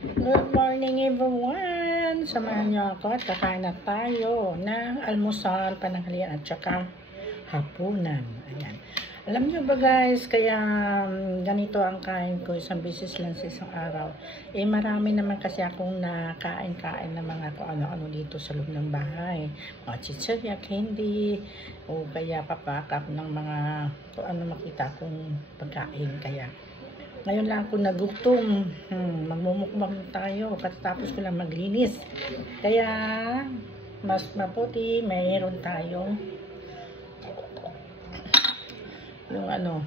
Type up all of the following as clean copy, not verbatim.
Good morning everyone! Samahan niyo ako at kakain na tayo ng almusal, pananghalian at saka hapunan. Ayan. Alam niyo ba guys, kaya ganito ang kain ko, isang beses lang sa isang araw. Eh marami naman kasi akong nakain-kain na mga kung ano-ano dito sa loob ng bahay. Mga chichirya, candy, o kaya papakap ng mga kung ano makita kong pagkain. Kaya ngayon lang ako nagutom. Magmumukbang tayo. Katapos ko lang maglinis. Kaya, mas mabuti, mayroon tayong yung ano,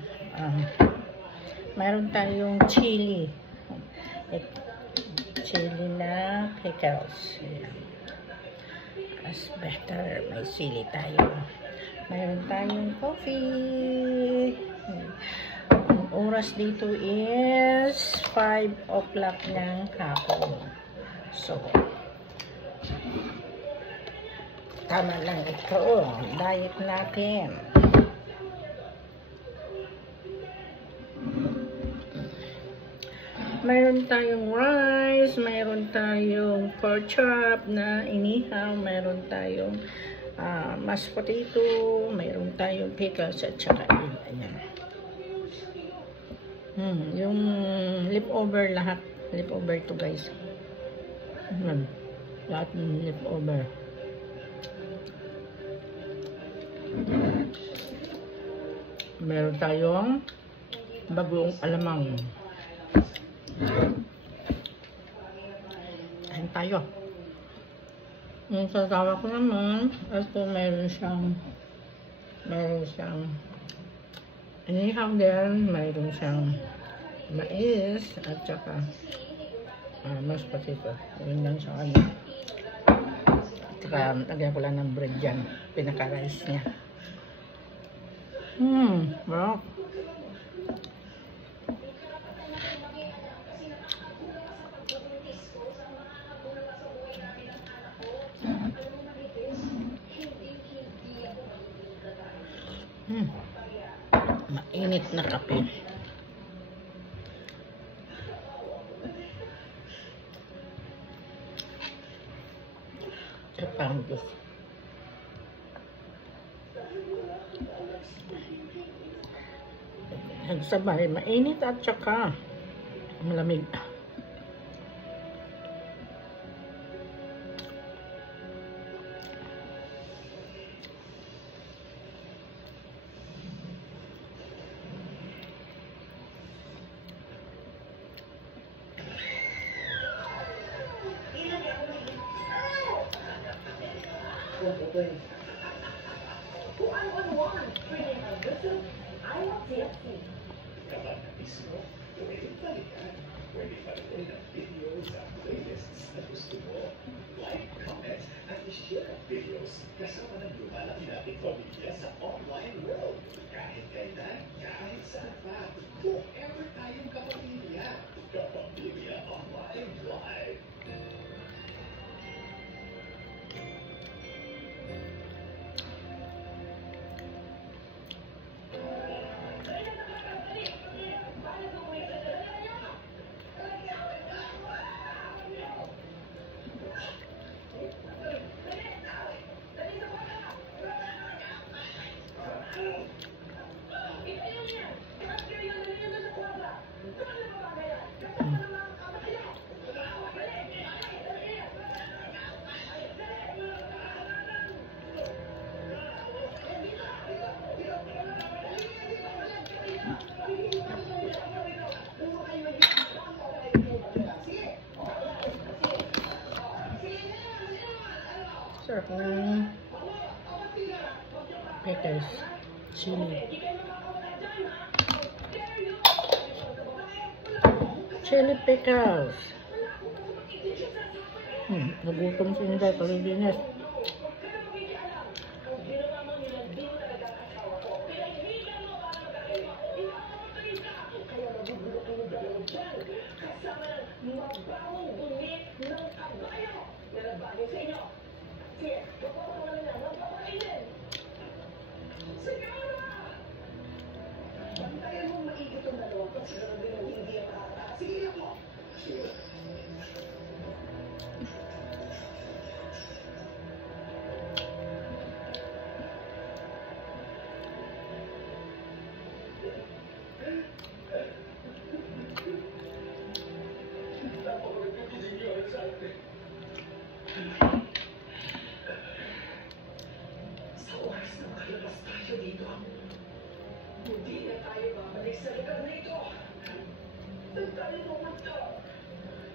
mayroon tayong chili. Chili na pickles. Ayan. As better, may chili tayo. Mayroon tayong coffee. Oras dito is 5 o'clock ng hapon. So, tama lang ito. Diet natin. Mayroon tayong rice, mayroon tayong pork chop na inihaw, mayroon tayong mashed potato, mayroon tayong pickles at saka ayan. Yung leftover lahat. Leftover to guys. Lahat ng leftover. Meron tayong bagong alamang. Ayan tayo. Yung sasawa ko naman, ito meron siyang inihaw din, mayroon siyang mais at saka mashed potato. Yun lang sa ano. At saka lagyan ko lang ng bread dyan, pinaka-rice niya. Wow. Mainit na kape. Tapos nagsabay, mainit at saka malamig. Pwede panood ng videos at playlists na gusto mo. Like, comment, at i-share ang videos kasama ng lumalaki nating pamilya sa online world. Kahit kailan, kahit saan pa, forever tayong kapamilya. Kapamilya Online Live. Sarap ng pickles, chili. Chili pickles. Nagutom si Inday pag-inis. ako nagtitigil sa atin. Sa oras na makalabas tayo dito, hindi na tayo babalik sa lugar na ito. Saan tayo pumunta?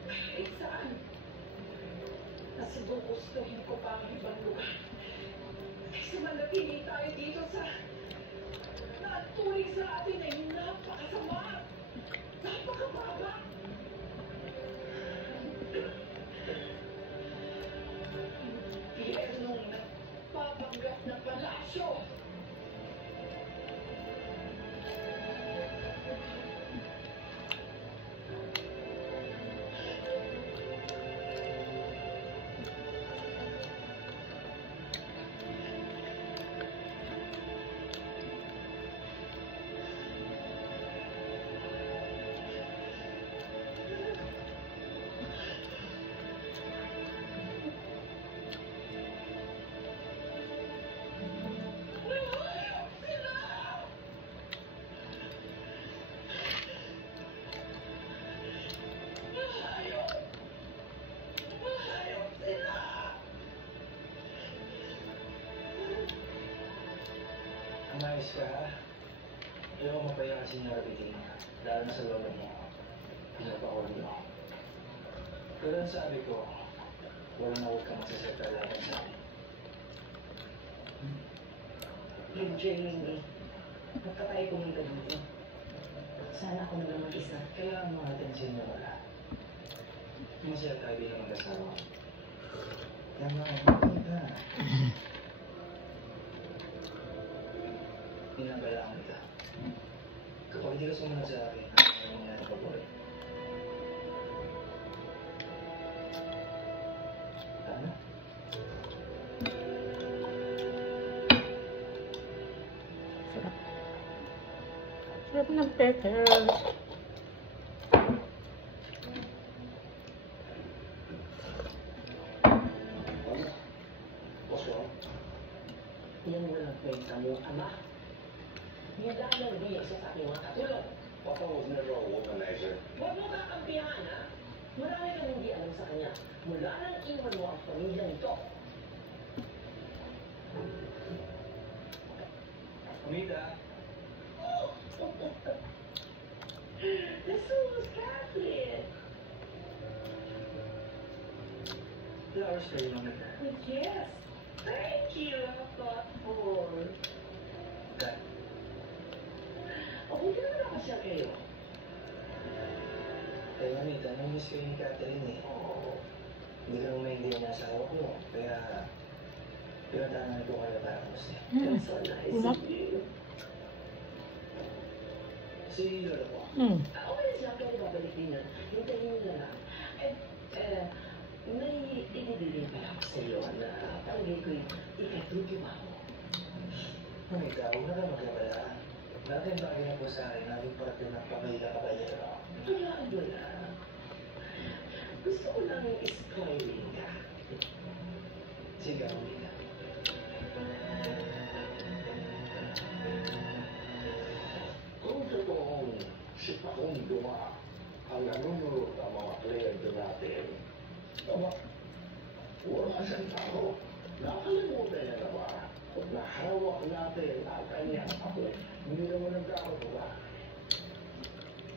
Kahit saan. Kasi gugustuhin ko pa ang ibang lugar. Kasi manatili tayo dito sa natuloy sa atin ay napakasama. Napakababa. Piernong nagpapanggap na palasyo. Umayos ka, ha? Ayaw ko mapaya kasi narabitin, lalo na sa lolo mo. Pinapakulo mo. Pero ang sabi ko, wala na huwag kang magsasakta laban sa akin. Yung Jamie, ba't ka tayo pumunta dito? Sana ako naman mag-isa. Kaya ang mga atensyon mo wala. Masaya tayo bilang mag-asawa. Tama, maganda. Pinabalaan kita. Kapag hindi ka sumunod sa akin, ano mangyari ka po rin? Tama? Sarap. Sarap ng peppers. What's wrong? Yan walang kwenta mo, ama. Nila lang biyak sa aking mga katulong. Papa was never a womanizer. Huwag mo kakampihan, ha? Marami kang hindi alam sa kanya. Mula nang iwan mo ang pamilya nito. Amita, This was Kathleen. flowers kayo ng nagda. Yes. Thank you, thoughtful. Dad, Hindi naman ako siya kayo. kay Amita, namiss ko yung Catherine eh. Hindi ka naman maintindihan ng asawa ko. Kaya, pinuntahan ko kayo para kamusta. That's so nice Umak. of you. Si Lola po. Okay lang kayo babalik din na. Hintayin nyo na lang. May ibibigay pa lang sa iyo na palagay ko'y ikatulog ako. Amita, huwag na ka magkabala. Laking bagay na po sa akin, laging parating ng pamilya kabayero. Kaya ano na. Gusto ko lang i-spoiling ka. Sige, Amita. Kung totoong si Pacong Duma ang nanunod ang mga kliyente natin, aba, wala siyang tao. Nakalimutan niya na ba? Nahawak natin ang kanyang ako. Hindi naman nagkakabuka.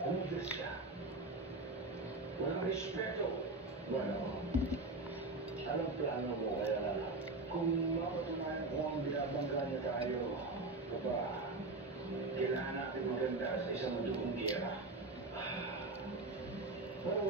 Ano Diyos ka? Walang respeto. Bueno, anong plano mo kaya kung mapatunayan ko ang binabangga niya tayo, aba, kailangan natin maganda sa isang dugong gera. Pero,